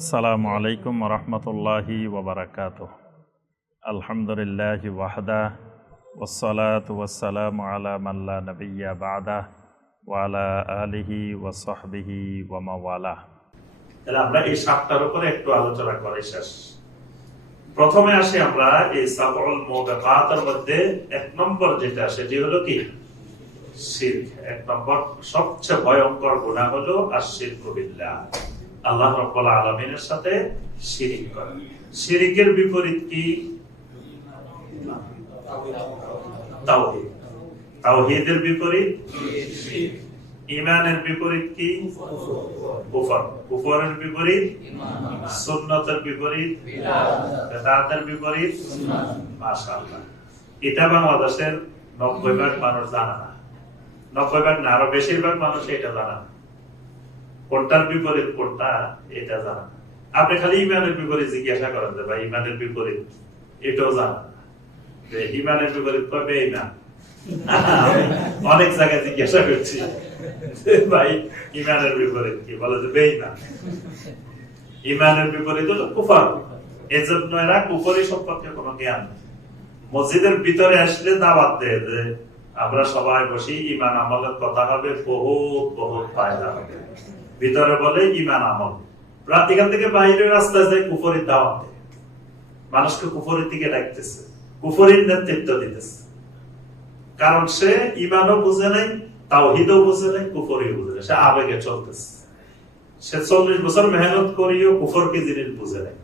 আসসালামু আলাইকুম রহমতুল্লাহি ওবরাকাত আলহামদুলিল্লাহ ওয়াহদা ওসলাত ওয়াসালাম আলা মাল্লা নবিয়া বাদা ওয়ালা আলিহি ওয়াসহবিহি ওয়ামাওয়ালা তাহলে আমরা এই সাতটার উপরে একটু আলোচনা করে শেষ। প্রথমে আসি আমরা এই সাবল মুবিকাতের মধ্যে এক নম্বর যেটা সেটি হলো কি? শিরক। এক নম্বর সবচেয়ে ভয়ঙ্কর গুনাহ হলো আশিরকু বিল্লাহ। আল্লাহ রাব্বুল আলামিনের সাথে শিরিক করা শিরিকের বিপরীত কি? এটা বাংলাদেশের নব্বই ভাগ মানুষ জানে না। নব্বই ভাগ না, আরও বেশিরভাগ মানুষ এটা জানা না। কোনটার বিপরীত কোনটা এটা জানা আপনি খালি ইমানের বিপরীত জিজ্ঞাসা করেন যে, ভাই, ইমানের বিপরীত? এটাও জানা যে, ইমানের বিপরীত কবে? ইমান অনেক জায়গায় জিজ্ঞাসা করছি। ভাই, ইমানের বিপরীত কি? বলে যে, বেঈমান। ইমানের বিপরীত হলো কুফর। এজন্য এরা কুফরি সম্পর্কে কোনো জ্ঞান নেই। মসজিদের ভিতরে আসলে দাওয়াত দেয় যে, আমরা সবাই বসি ইমান আমলের কথা হবে বহুত বহুত ফায়দা হবে। ভিতরে বলে ইমান আমল। রাত এখান থেকে বাইরে রাস্তায় যায় কুফরির দাওয়াত মানুষকে কুফরির দিকে ডাকতেছে, কুফরির নেতৃত্ব দিতেছে। কারণ সে ইমানও বুঝে নাই, তাওহিদও বুঝে নাই, কুফরিও বুঝে নাই। সে আবেগে চলতেছে। সে চল্লিশ বছর মেহনত করিও কুফর কি জিনিস বুঝে নাই।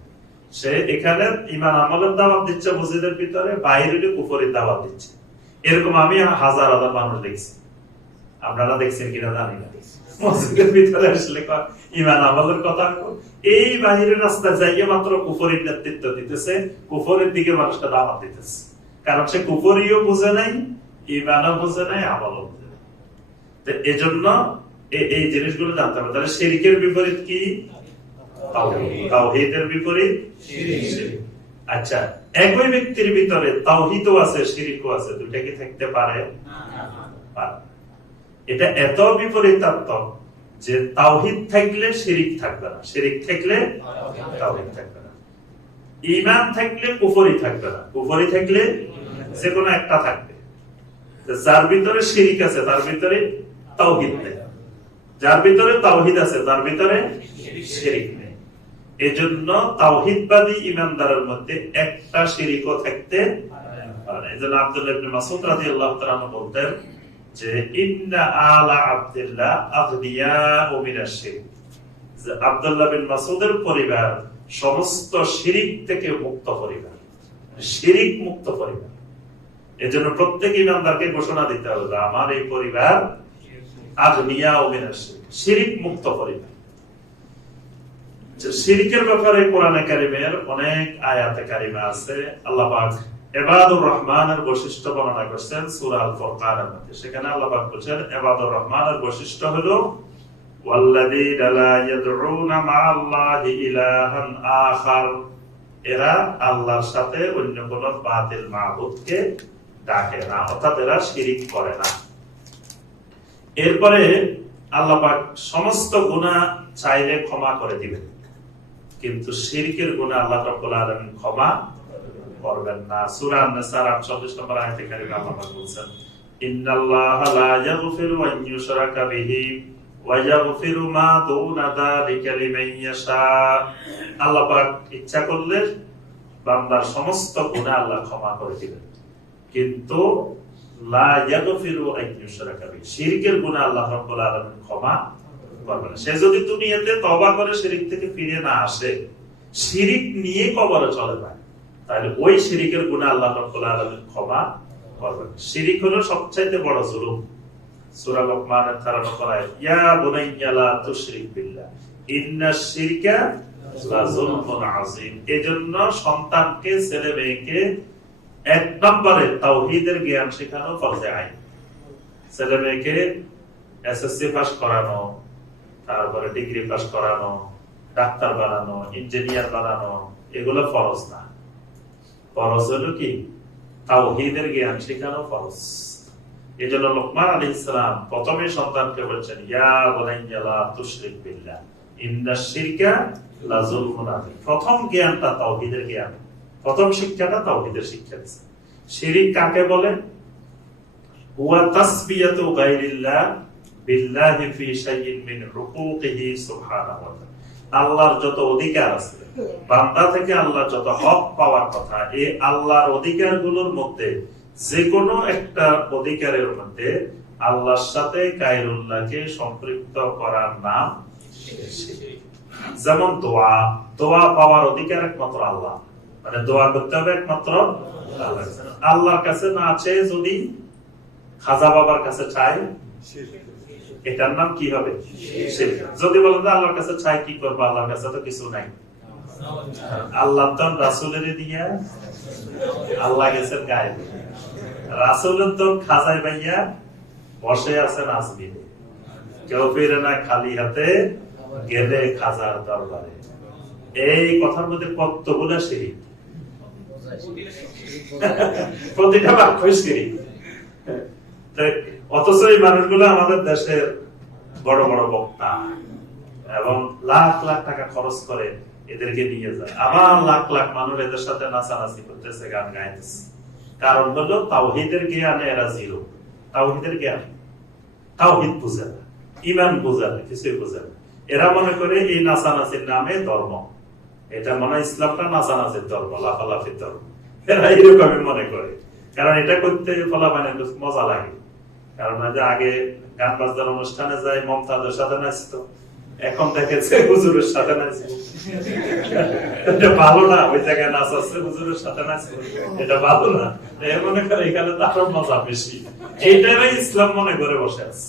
সে এখানে ইমান আমলের দাওয়াত দিচ্ছে মসজিদের ভিতরে বাইরে কুফরির দাওয়াত দিচ্ছে। এরকম আমি হাজার হাজার মানুষ দেখছি। আপনারা দেখছেন কিনা জানি না। মসজিদের ভিতরে আসলে ইমান আমলের কথা এই বাহিরের রাস্তায় যাইয়ে মাত্র কুফরির নেতৃত্ব দিতেছে কুফরের দিকে মানুষকে দাওয়াত দিতেছে। কারণ সে কুফরিও বুঝে নাই ইমানও বুঝে নাই আমলও বুঝে নাই। তো এজন্য এই জিনিসগুলো জানতে হবে। তাহলে শিরিকের বিপরীত কি? তাওহীদ। তাওহীদের বিপরীত? আচ্ছা একই ব্যক্তির ভিতরে তাওহীদও আছে শিরিকও আছে দুইটা কি থাকতে পারে? পারে। এটা এত বিপরীতাত্মক যে তাওহীদ থাকলে শিরিক থাকবে না। শিরিক থাকলে তাওহীদ থাকবে না। ঈমান থাকলে কুফরি থাকবে না। কুফরি থাকলে যে কোনো একটা থাকবে। যার ভিতরে শিরিক আছে, তার ভিতরে তাওহীদ নেই। যার ভিতরে তাওহীদ আছে, তার ভিতরে শিরিক নেই। এজন্য তাওহীদবাদী ইমানদারের মধ্যে একটা শিরিকও থাকতে পারে না। এজন্য আব্দুল্লাহ বলতেন যে বিন মাসউদের পরিবার সমস্ত শিরিক থেকে মুক্ত পরিবার। শিরিক মুক্ত পরিবার। প্রত্যেক ইমানদারকে ঘোষণা দিতে হবে আমার এই পরিবার আগনিয়াউ মিনাশ শিরক। মুক্ত পরিবার। শিরিকের ব্যাপারে কোরআনে কারিমের অনেক আয়াতে কারিমা আছে। আল্লাহ এবাদুর রহমানের বৈশিষ্ট্য বর্ণনা করছেন ফুরকানের মধ্যে। সেখানে আল্লাহ বলেছেন, এবাদুর রহমানের বৈশিষ্ট্য হলো লা ইয়াদউনা মা'আল্লাহি ইলাহান আখার এরা আল্লাহর সাথে অন্য কোন বাতিল ডাকে না, অর্থাৎ এরা শিরিক করে না। এরপরে আল্লাহ পাক সমস্ত গুনাহ চাইলে ক্ষমা করে দিবেন। কিন্তু শিরকের গুণে আল্লাহ আলামিন ক্ষমা করবেন না। সূরা আন-নাসার 48 নম্বর আয়াতে আল্লাহ লা ইয়াগফিরু আন ইউশরাকা বিহি ওয়া ইয়াগফিরু মা দুনা যালিকা লিমান ইয়াশা। আল্লাহ পাক ইচ্ছা করলে বান্দার সমস্ত গুনাহ আল্লাহ ক্ষমা করে দিবেন। কিন্তু লা ইয়াগফিরু আন ইউশরাকা বিহি, শিরকের গুনাহ আল্লাহ রাব্বুল আলামিন ক্ষমা করবে না। সে যদি দুনিয়াতে তবা করে, শিরিক থেকে ফিরে না আসে, শিরিক নিয়ে কবরে চলে যায়। তাহলে ওই শিরিকের গুণে আল্লাহ ক্ষমা করবেন। শিরিক হলো সবচাইতে বড় জুলুম। সূরা লোকমানের 13 নম্বর বুনাইয়া তুশরিক বিল্লাহ, ইন্না শিরকা লা যুলমুন আযীম। এজন্য সন্তানকে, ছেলে মেয়েকে এক নম্বরে তাওহীদের জ্ঞান শেখানো পাস করানো, তারপরে ডিগ্রি পাস করানো, ডাক্তার বানানো, ইঞ্জিনিয়ার বানানো, এগুলো ফরজ না। ফরজ কি? জ্ঞান শেখানো ফরজ। লোকমান আলী ইসলাম প্রথমে সন্তানকে বলছেন, ইয়া বুনাইয়া লা তুশরিক ইন্না শিরকা লা যুলমুন আযীম। প্রথম জ্ঞানটা জ্ঞান। প্রথম শিক্ষাটা তাওহীদের শিক্ষা দিচ্ছে শিরিক কাকে বলে? হুয়া তাসবিয়াতু গায়রিল্লাহ বিল্লাহি ফি শাইইন মিন হুকুকিহি সুবহানাহু ওয়া তাআলা। আল্লাহর যত অধিকার আছে, বান্দা থেকে আল্লাহ যত হক পাওয়ার কথা, এই আল্লাহর অধিকারগুলোর মধ্যে যে কোনো একটা অধিকারের মধ্যে আল্লাহর সাথে গায়রুল্লাহকে সম্পৃক্ত করার নাম যেমন দোয়া দোয়া পাওয়ার অধিকার একমাত্র আল্লাহ। মানে দোয়া করতে হবে একমাত্র আল্লাহর কাছে। না চেয়ে যদি খাজা বাবার কাছে চাই এটার নাম কি হবে? যদি বলেন আল্লাহর কাছে চাই, কি করব? আল্লাহর কাছে তো কিছু নাই। আল্লাহ তো রাসুলের দিয়া আল্লাহ গেছেন গায়ে রাসুলের তো খাজাই ভাইয়া বসে আছেন আসবিনে কেউ ফিরে না খালি হাতে গেলে খাজার দরবারে। এই কথার মধ্যে কতগুলো সিঁড়ি প্রতিটা বাক্য তো অথচ এই মানুষগুলো আমাদের দেশের বড় বড় বক্তা। এবং লাখ লাখ টাকা খরচ করে এদেরকে নিয়ে যায়। আবার লাখ লাখ মানুষ এদের সাথে নাচানাচি করতেছে, গান গাইতেছে। কারণ হলো তাওহিদের জ্ঞানে এরা জিরো। তাওহিদের জ্ঞান। তাওহিদ বুঝে না। ইমান বুঝে না, কিছুই বুঝে না। এরা মনে করে এই নাচানাচির নামে ধর্ম। এটা মনে হয় ইসলামটা নাচানাচির ধর্ম, লাফালাফির ধর্ম। এরা এরকমই মনে করে। কারণ এটা করতে ফলাফানে মজা লাগে। কারণ যে আগে গান বাজনার অনুষ্ঠানে যায় মমতাজের সাথে নাচতো। এখন দেখেছে হুজুরের সাথে নাচবো। এটা ভালো না ওই জায়গায় নাচ আছে হুজুরের সাথে নাচবো। এটা ভালো না। মনে করে এখানে মজা বেশি। এইটাই ইসলাম মনে করে বসে আছে।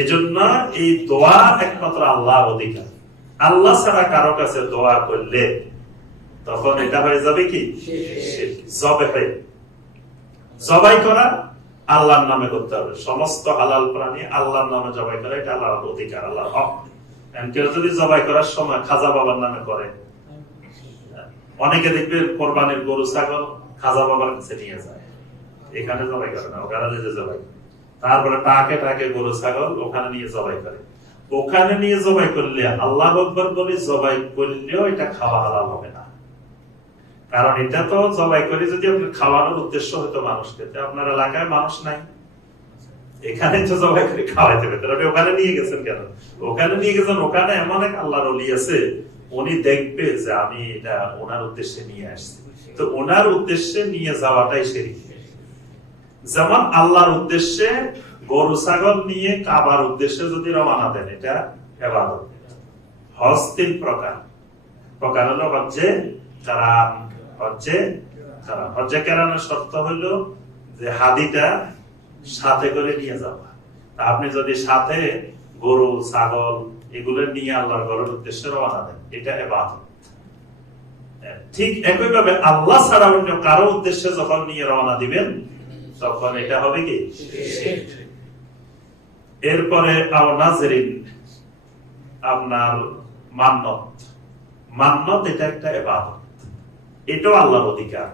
এজন্য এই দোয়া একমাত্র আল্লাহর অধিকার। আল্লাহ ছাড়া কারও কাছে দোয়া করলে তখন এটা হয়ে যাবে কি। জবে জবাই করা আল্লাহর নামে করতে হবে। সমস্ত হালাল প্রাণী আল্লাহর নামে জবাই করা, এটা আল্লাহর অধিকার, আল্লাহর হক। কেউ যদি জবাই করার সময় খাজা বাবার নামে করে, অনেকে দেখবে কোরবানির গরু, ছাগল খাজা বাবার কাছে নিয়ে যায়। এখানে জবাই করে না, ওখানে যে জবাই তারপরে টাকে টাকে গরু, ছাগল ওখানে নিয়ে জবাই করে। ওখানে নিয়ে জবাই করলে আল্লাহ আকবর বলে জবাই করলেও এটা খাওয়া হালাল হবে না। কারণ এটা তো জবাই করে যদি আপনি খাওয়ানোর উদ্দেশ্য হতো মানুষকে আপনার এলাকায় মানুষ নাই। এখানে তো জবাই করে খাওয়াইতে পেতেন আপনি ওখানে নিয়ে গেছেন কেন? ওখানে নিয়ে গেছেন, ওখানে এমন এক আল্লাহর অলি আছে, উনি দেখবে যে আমি এটা ওনার উদ্দেশ্যে নিয়ে আসছি। তো ওনার উদ্দেশ্যে নিয়ে যাওয়াটাই সেরি যেমন আল্লাহর উদ্দেশ্যে গরু, ছাগল নিয়ে কাবার উদ্দেশ্যে যদি রওনা দেন, এটা এবাদত। হজ তিন প্রকার। প্রকার হলো হচ্ছে কারাম কারাম হজ্জে কেরানোর শর্ত হলো যে হাদিটা সাথে করে নিয়ে যাওয়া। আপনি যদি সাথে গরু, ছাগল এগুলো নিয়ে আল্লাহর ঘরের উদ্দেশ্যে রওনা দেন, এটা এবাদত। ঠিক একইভাবে আল্লাহ ছাড়া অন্য কারও উদ্দেশ্যে যখন নিয়ে রওনা দিবেন, তখন এটা হবে কি? এরপরে আপনার মান্নত। মান্নত এটা একটা এবাদত। এটাও আল্লাহর অধিকার।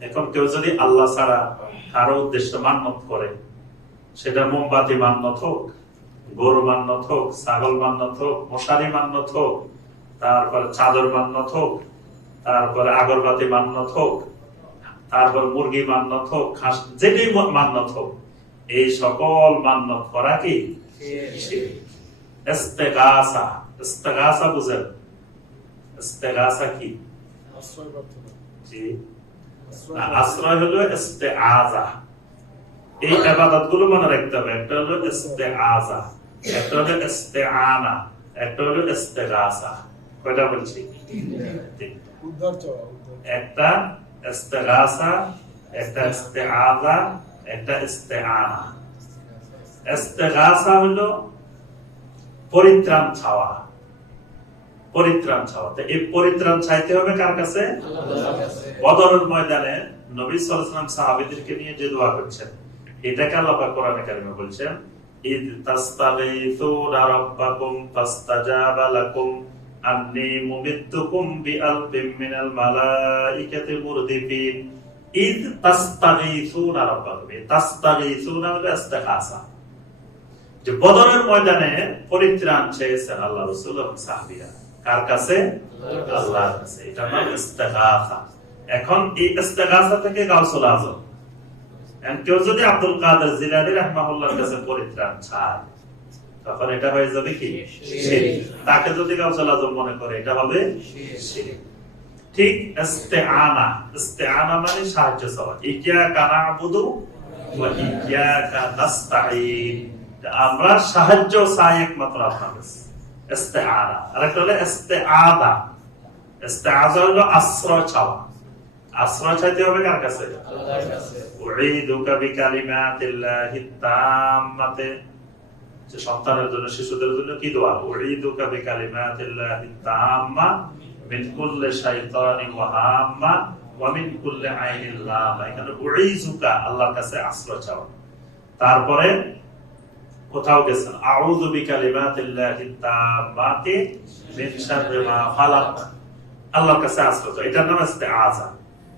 এখন কেউ যদি আল্লাহ ছাড়া কারও উদ্দেশ্য মান্নত করে সেটা মোমবাতি মান্নত হোক গরু মান্নত হোক ছাগল মান্নত হোক মশারি মান্নত হোক তারপরে চাদর মান্নত হোক তারপরে আগরবাতি মান্নত হোক তারপর মুরগি মান্নত হোক খাস যেটাই ম- মান্নত হোক এই সকল মান্নত করা কি? শিরক। ইস্তেগাসা। জি। আশ্রয় হলো এই মনে রাখতে হবে। একটা হলো ইস্তেআজা একটা হলো ইস্তেআনা একটা হলো ইস্তেগাসা কয়টা বলছি। উদ্ধার চাওয়া একটা ইস্তেগাসা একটা ইস্তেআজা একটা ইস্তেআনা। ইস্তেগাসা হলো পরিত্রাণ চাওয়া। পরিত্রাণ চাওয়া তো এই পরিত্রাণ চাইতে হবে কার কাছে? বদরের ময়দানে নবী সাল্লাল্লাহু সাহাবীদেরকে নিয়ে যে দোয়া করছেন, এটাকে আল্লাহ পাক কোরআনে কারিমে বলছেন, ইদ রাব্বাকুম লাকুম মিনাল মুরদিফিন। ইদ রাব্বাকুম ইস্তিগাসা যে বদরের ময়দানে পরিত্রাণ চেয়েছেন আল্লাহ রাসূল এবং সাহাবীরা। কার কাছে? আল্লাহর কাছে। এটা নাম ইস্তেগাসা এখন এই ইস্তেগাসা থেকে গাউসুল আজম এখন কেউ যদি আব্দুল কাদের জিলানি রাহমাহুল্লাহর কাছে পরিত্রাণ চায় তখন এটা হয়ে যাবে কি? তাকে যদি গাউসুল আজম মনে করে এটা হবে ঠিক ইস্তেআনা। ইস্তেআনা মানে সাহায্য চাওয়া। ইইয়াকা না'বুদু ওয়া নাস্তাঈন। আমরা সাহায্য চাই একমাত্র আপনার কাছে সন্তানের জন্য শিশুদের জন্য কি দোয়া? উঈদুকা তাম্মা মিন কাছে আশ্রয় তারপরে কোথাও গেছেন। আউযু বিকালিমাতিল্লাহি তাম্মাতি মিন শাররি মা খালাক। আল্লাহর কাছে আশ্রয় চাওয়া এটার নাম ইস্তেআজা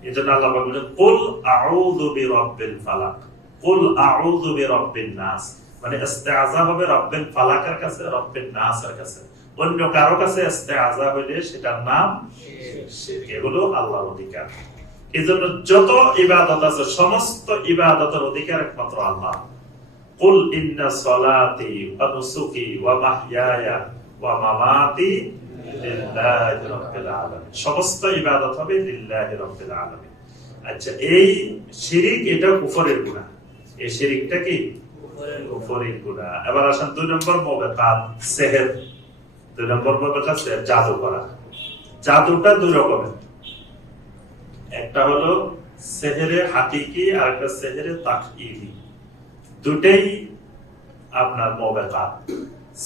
এই জন্য আল্লাহ পাক বলেন, কুল আউযু বিরাব্বিল ফালাক। কুল আউযু বিরাব্বিন নাস। মানে ইস্তেআজা হবে রব্বিল ফালাকের কাছে, রব্বিন নাসের কাছে। অন্য কারও কাছে ইস্তেআজা হইলে সেটার নাম এগুলো আল্লাহর অধিকার। এই জন্য যত ইবাদত আছে, সমস্ত ইবাদতের অধিকার একমাত্র আল্লাহ। কুল ইন্না সলাতি ওয়া নুসুকি ওয়া মাহইয়ায়া ওয়া মামাতি লিল্লাহি রাব্বিল আলামিন। সমস্ত ইবাদত হবে লিল্লাহি রাব্বিল আলামিন। আচ্ছা এই শিরিক এটা কুফরের গুনাহ। এই শিরিকটা কি? কুফরের গুনাহ। এবার আসেন দুই নম্বর মুবিকাত সেহের। দুই নম্বর মুবিকাত সেহের জাদু করা। জাদুটা দুই রকমের। একটা হলো সেহেরে হাকিকি আর একটা সেহেরে তাকইলি দুটেই আপনার মুবিকাত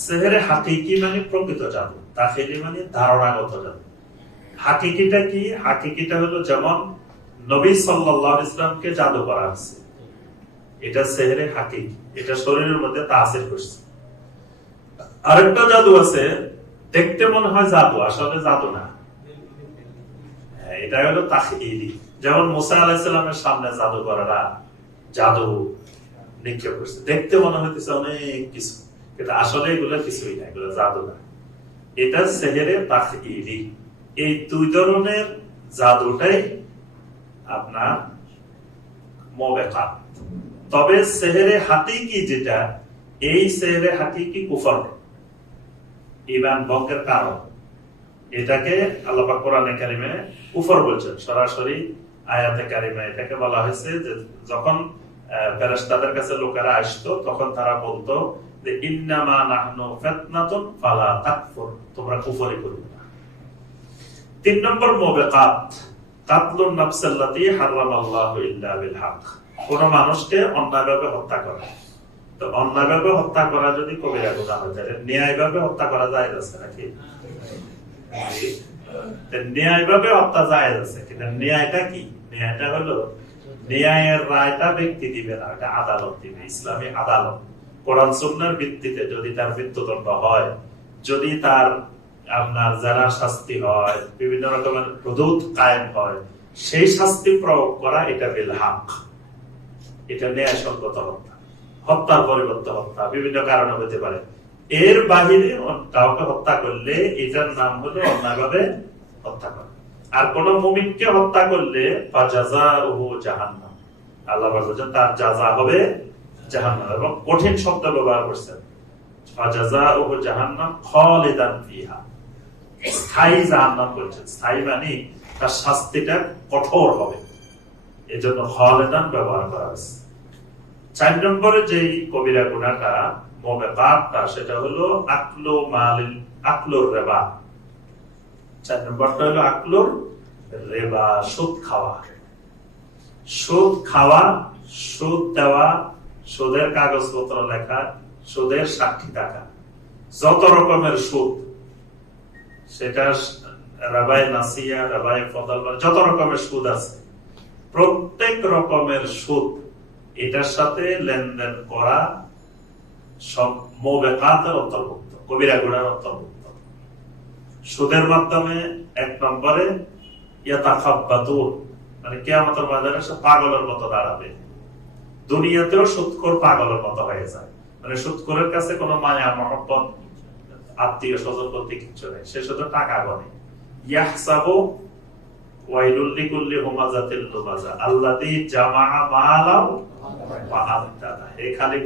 সেহেরে হাকিকি মানে প্রকৃত জাদু তাকিলি মানে ধারণাগত জাদু। হাকিকিটা কি? হাকিকিটা হলো যেমন নবী সাল্লাল্লাহু ইসলামকে জাদু করা হয়েছে। এটা সেহেরে হাকিক এটা শরীরের মধ্যে তাসির করছে। আরেকটা জাদু আছে দেখতে মনে হয় জাদু আসলে জাদু না। হ্যাঁ, এটা হলো তাহিলি যেমন মুসা আলাহিসাল্লামের সামনে জাদু করারা জাদু। নিক্ষেপ করছে। দেখতে মনে হইতেছে অনেক কিছু, কিন্তু আসলে এগুলো কিছুই না, এগুলো জাদু না এটা সেহেরে তাহিলি এই দুই ধরনের জাদুটাই আপনার মোবেকাত। তবে সেহেরে হাতিকি যেটা? এই সেহেরে হাতিকি কুফর ইমান বঙ্গের কারণ। এটাকে আল্লাহ পাক কোরআনে কারিমে কুফর বলছেন। সরাসরি আয়াতে কারিমে এটাকে বলা হয়েছে যে যখন ফেরেশতাদের কাছে লোকেরা আসতো, তখন তারা বলতো যে, ইন্নামা নাহনু ফিতনাতুন ফালা তাকফুর। তোমরা কুফরি করবে না। তিন নম্বর মুবিকাত, কাতলুন নাফসাল্লাতী হারামাল্লাহু ইল্লা বিল হক। কোন মানুষকে অন্যায়ভাবে হত্যা করা। তো অন্যায়ভাবে হত্যা করা যদি কবিরা গুনাহ হয়ে যায় ন্যায়ভাবে হত্যা করা যায় আছে নাকি? ন্যায়ভাবে হত্যা যায় আছে, কিন্তু ন্যায়টা কি? ন্যায়টা হলো ন্যায়ের রায়টা ব্যক্তি দিবে না, এটা আদালত দিবে, ইসলামী আদালত। কোরআন সুন্নাহর ভিত্তিতে যদি তার মৃত্যুদণ্ড হয়, যদি তার আপনার যারা শাস্তি হয়, বিভিন্ন রকমের হদুদ কায়েম হয়, সেই শাস্তি প্রয়োগ করা এটা বিল হাক। এটা ন্যায়সঙ্গত হত্যা, হত্যার পরিবর্তে হত্যা, বিভিন্ন কারণে হতে পারে। এর বাহিরে কাউকে হত্যা করলে এটার নাম হলো অন্যায়ভাবে হত্যা করা। আর কোন মুমিনকে হত্যা করলে আল্লাহ তার জাযা হবে জাহান্নাম এবং কঠিন শব্দ ব্যবহার করছেন। মানে শাস্তিটা কঠোর হবে। এজন্য ব্যবহার করা চার নম্বরে কবিরা সেটা হলো আকলো মালিল, আকলোর রেবা। চার নম্বরটা হলো আকলোর রেবা, সুদ খাওয়া। সুদ খাওয়া, সুদ দেওয়া, সুদের কাগজপত্র লেখা, সুদের সাক্ষী থাকা। যত রকমের সুদ, সেটা রাবাই নাসিয়া, রাবাই ফদল যত রকমের সুদ আছে, প্রত্যেক রকমের সুদ, এটার সাথে লেনদেন করা সব মোবেকাতের অন্তর্ভুক্ত, কবিরা গুণার অন্তর্ভুক্ত। সুদের মাধ্যমে এক নম্বরে মানে কিয়ামতের বাজারে সে পাগলের মতো দাঁড়াবে। দুনিয়াতেও সুদখোর পাগলের মতো হয়ে যায়। মানে সুদখোরের কাছে কোনো মায়া, মহব্বত, আত্মীয় স্বজন বলতে কিচ্ছু নেই। সে শুধু টাকা গণে ইয়াহসাবু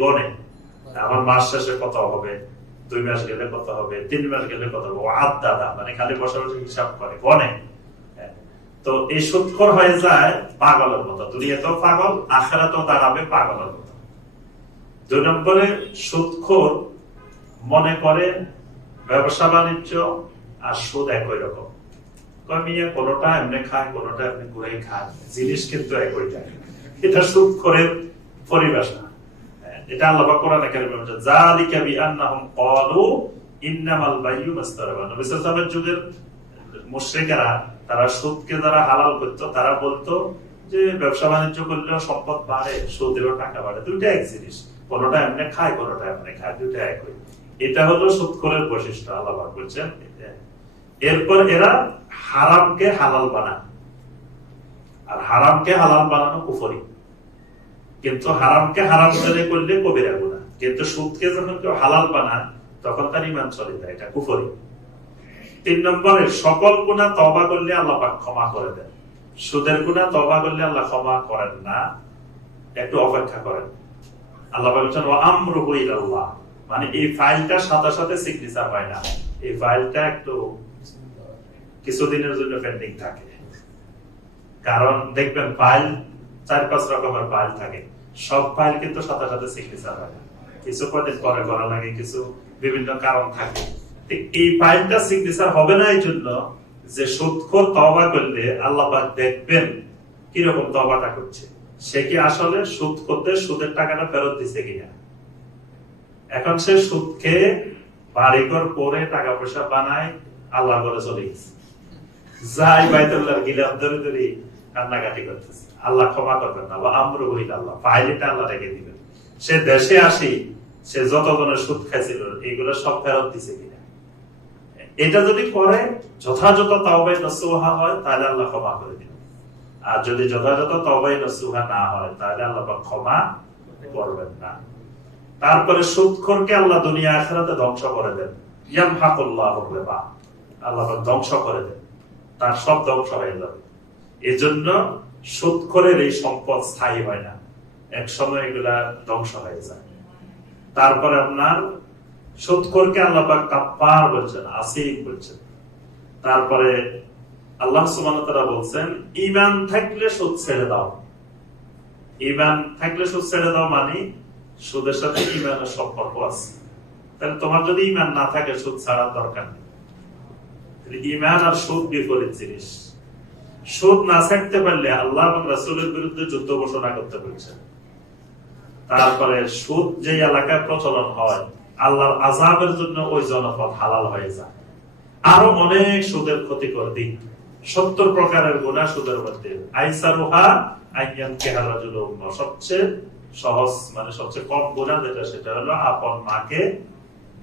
গনে। আমার মাস শেষে কত হবে? দুই মাস গেলে কত হবে, তিন মাস গেলে কত হবে। ও আদ্দাদা মানে খালি বসে বসে হিসাব করে গনে হ্যাঁ। তো এই সুৎখর হয়ে যায় পাগলের মতো। দুনিয়াতেও পাগল, আখেরাতেও দাঁড়াবে পাগলের মতো। দুই নম্বরে, সুৎখোর মনে করে ব্যবসা বাণিজ্য আর সুদ একই রকম। কমিয়ে কোনোটা এমনি খায়, কোনোটা এমনি ঘুরে খায়। জিনিস কিন্তু একইটা এটা সুৎখোরের পরিবেশনা এটা আল্লাহ পাক কোরআনে কারিমে বলেছেন যালিকা বিআন্নাহুম ক্বালু ইন্নামাল বাইয়ু মাসতারাবা। নবী সাল্লাল্লাহু যুগের মুশরিকেরা, তারা সুদকে যারা হালাল করত, তারা বলতো যে ব্যবসা বাণিজ্য করলেও সম্পদ বাড়ে, সুদেরও টাকা বাড়ে। দুইটা এক জিনিস, কোনোটা এমনি খায়, কোনোটা এমনি খায় দুইটা একই। এটা হলো সুদখোরের বৈশিষ্ট্য, আল্লাহ বলছেন এরপর এরা হারামকে হালাল বানায়। আর হারামকে হালাল বানানো কুফরি। কিন্তু হারামকে হারাম করে করলে কবিরা গুণা কিন্তু সুদকে যখন কেউ হালাল বানায়, তখন তার ইমান চলে যায়, এটা কুফরি। তিন নম্বরে সকল গুণা তবা করলে আল্লাহ পাক ক্ষমা করে দেন। সুদের গুণা তবা করলে আল্লাহ ক্ষমা করেন না, একটু অপেক্ষা করেন। আল্লাহ পাক বলছেন ও আমরুহু ইলাল্লাহ। মানে এই ফাইলটা সাথে সাথে সিগনেচার হয় না। এই ফাইলটা একটু কিছুদিনের জন্য পেন্ডিং থাকে। কারণ দেখবেন ফাইল চার পাঁচ রকমের ফাইল থাকে। সব ফাইল কিন্তু সাথে সাথে সিগনেচার হয়। না কিছু কদিন পরে করা লাগে, কিছু বিভিন্ন কারণ থাকে। এই ফাইলটা সিগনেচার হবে না এই জন্য যে সুদখোর তওবা করলে আল্লাহ দেখবেন কীরকম তওবাটা করছে। সে কি আসলে সুদ করতে সুদের টাকাটা ফেরত দিছে কিনা? এখন সে সুদ খেয়ে বাড়িঘর করে টাকা পয়সা বানায় আল্লাহ করে চলে গেছে। যাই বাইতুল্লাহর গিলাম ধরে ধরে কান্নাকাটি করতেছে। আল্লাহ ক্ষমা করবেন না বা আমরু হইল আল্লাহ ফাইলটা আল্লাহ রেখে দিবেন। সে দেশে আসি, সে যত ধরনের সুদ খাইছিল এইগুলো সব ফেরত দিছে কিনা। এটা যদি করে যথাযথ তাওবাই নসুহা হয়, তাহলে আল্লাহ ক্ষমা করে দিবেন। আর যদি যথাযথ তাওবাই নসুহা না হয়, তাহলে আল্লাহ ক্ষমা করবেন না। তারপরে সুদখোরকে আল্লাহ দুনিয়া আখেরাতে ধ্বংস করে দেন। ইয়ামহাকুল্লাহু রিবা। আল্লাহ পাক ধ্বংস করে দেন। তার সব ধ্বংস হয়ে যাবে। এজন্য সুদখোরের এই সম্পদ স্থায়ী হয় না। এক সময় এগুলা ধ্বংস হয়ে যায়। তারপরে আপনার সুদখোরকে আল্লাহ কাপ্পার বলছেন আসিফ বলছেন। তারপরে আল্লাহ ওয়া তাআলা বলছেন, ঈমান থাকলে সুদ ছেড়ে দাও। ঈমান থাকলে সুদ ছেড়ে দাও মানে সুদের সাথে ঈমানের সম্পর্ক আছে। তাহলে তোমার যদি ইমান না থাকে সুদ ছাড়ার দরকার নেই। ঈমান আর সুদ বিপরীত জিনিস। সুদ না ছাড়তে পারলে আল্লাহ এবং রাসূলের বিরুদ্ধে যুদ্ধ ঘোষণা করতে বলছেন। তারপরে সুদ যে এলাকায় প্রচলন হয়, আল্লাহর আজাবের জন্য ওই জনপদ হালাল হয়ে যায়। আরও অনেক সুদের ক্ষতিকর দিক সত্তর প্রকারের গুণা সুদের মধ্যে। সবচেয়ে সহজ মানে সবচেয়ে কম গুণা যেটা, সেটা হলো আপন মাকে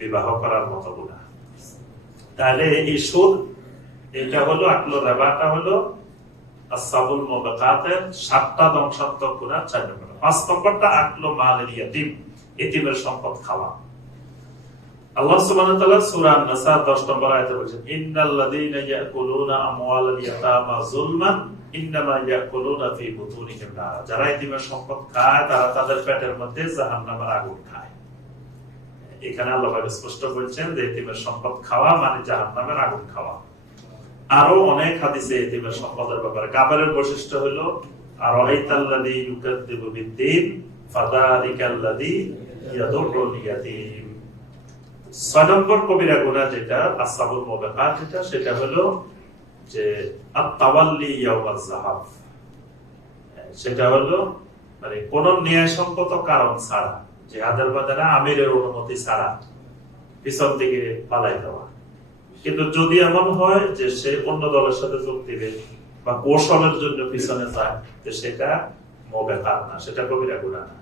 বিবাহ করার মতো গুণা তাহলে এই সুদ, এটা হলো, আকলো রেবাটা হলো আসাবুল সাতটা গুণা চার নম্বর। পাঁচ নম্বরটা আকলো ইয়াতিম এতিমের সম্পদ খাওয়া। আল্লাহ সুবহানাহু ওয়া তাআলা সূরা আন-নাসা 10 নম্বর আয়াতে বলেছেন ইয়াকুলুনা আমওয়ালাল ইয়াতামা যুলমান, ইন্নামা ইয়াকুলুনা বুতুনিহিম যারা এতিমের সম্পদ খায়, তারা তাদের পেটের মধ্যে জাহান্নামের আগুন খায়। এখানে আল্লাহ স্পষ্ট বলছেন যে এতিমের সম্পদ খাওয়া মানে জাহান্নামের আগুন খাওয়া। আরও অনেক হাদিসে এতিমের সম্পদের ব্যাপারে। কাবারের বৈশিষ্ট্য হলো আর যেটা সেটা যে জাহাব সেটা মানে কারণ ছাড়া আমিরের অনুমতি ছাড়া পিছন থেকে পালাই দেওয়া কিন্তু যদি এমন হয় যে সে অন্য দলের সাথে যোগ দিবে বা কৌশলের জন্য পিছনে যায় সেটা মোবেকাত না, সেটা কবিরা গুণা না।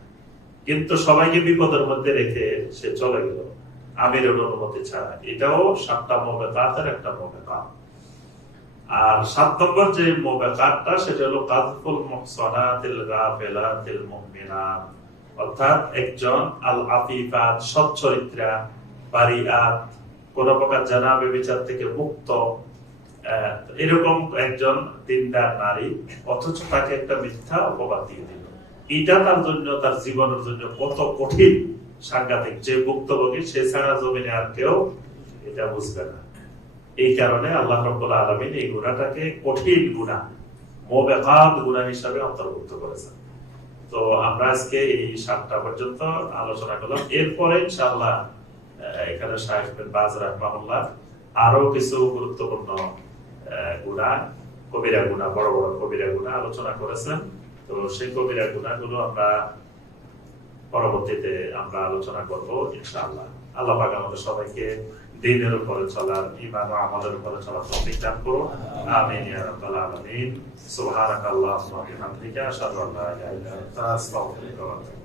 কিন্তু সবাইকে বিপদের মধ্যে রেখে সে চলে গেল। আমিরের অনুমতি ছাড়া। এটাও সাতটা মোবেকাতের একটা মোবেকাত আর সাত নম্বর যে মোবেকাতটা সেটা হলো কাজফুল মুহসানাতিল গাফিলাতিল মুমিনাত। অর্থাৎ একজন আল আফিফাত সচ্চরিত্রা, বারিয়াত কোন প্রকার থেকে মুক্ত এরকম একজন নারী অথচ তাকে একটা মিথ্যা দিয়ে দিল। এটা তার জন্য তার জীবনের জন্য কত কঠিন সাংঘাতিক। যে ভুক্তভোগী সে ছাড়া জমিনে আর কেউ এটা বুঝবে না। এই কারণে আল্লাহ রব্বুল আলমিন এই গুণাটাকে কঠিন গুণা মোবেকাত গুণা হিসাবে অন্তর্ভুক্ত করেছেন। তো আমরা আজকে এই সাতটা পর্যন্ত আলোচনা করলাম। এরপরে ইনশাআল্লাহ আহ, এখানে বিন বাজ রাহমাহুল্লাহ আরও কিছু গুরুত্বপূর্ণ গুণা, কবিরা গুণা, বড় বড় কবিরা গুণা আলোচনা করেছেন। তো সেই কবিরা গুণাগুলো আমরা পরবর্তীতে আমরা আলোচনা করব, ইনশাআল্লাহ। আল্লাহ পাক আমাদের সবাইকে দিনের উপরে চলার ইমান ও আমলের উপরে চলার তৌফিক দান করুন। আমিন ইয়া রাব্বাল আলামিন। সুবহানাকাল্লাহুম্মা ওয়া বিহামদিকা আশহাদু আল্লা ইলাহা ইল্লা আনতা, আস্তাগফিরুকা ওয়া আতুবু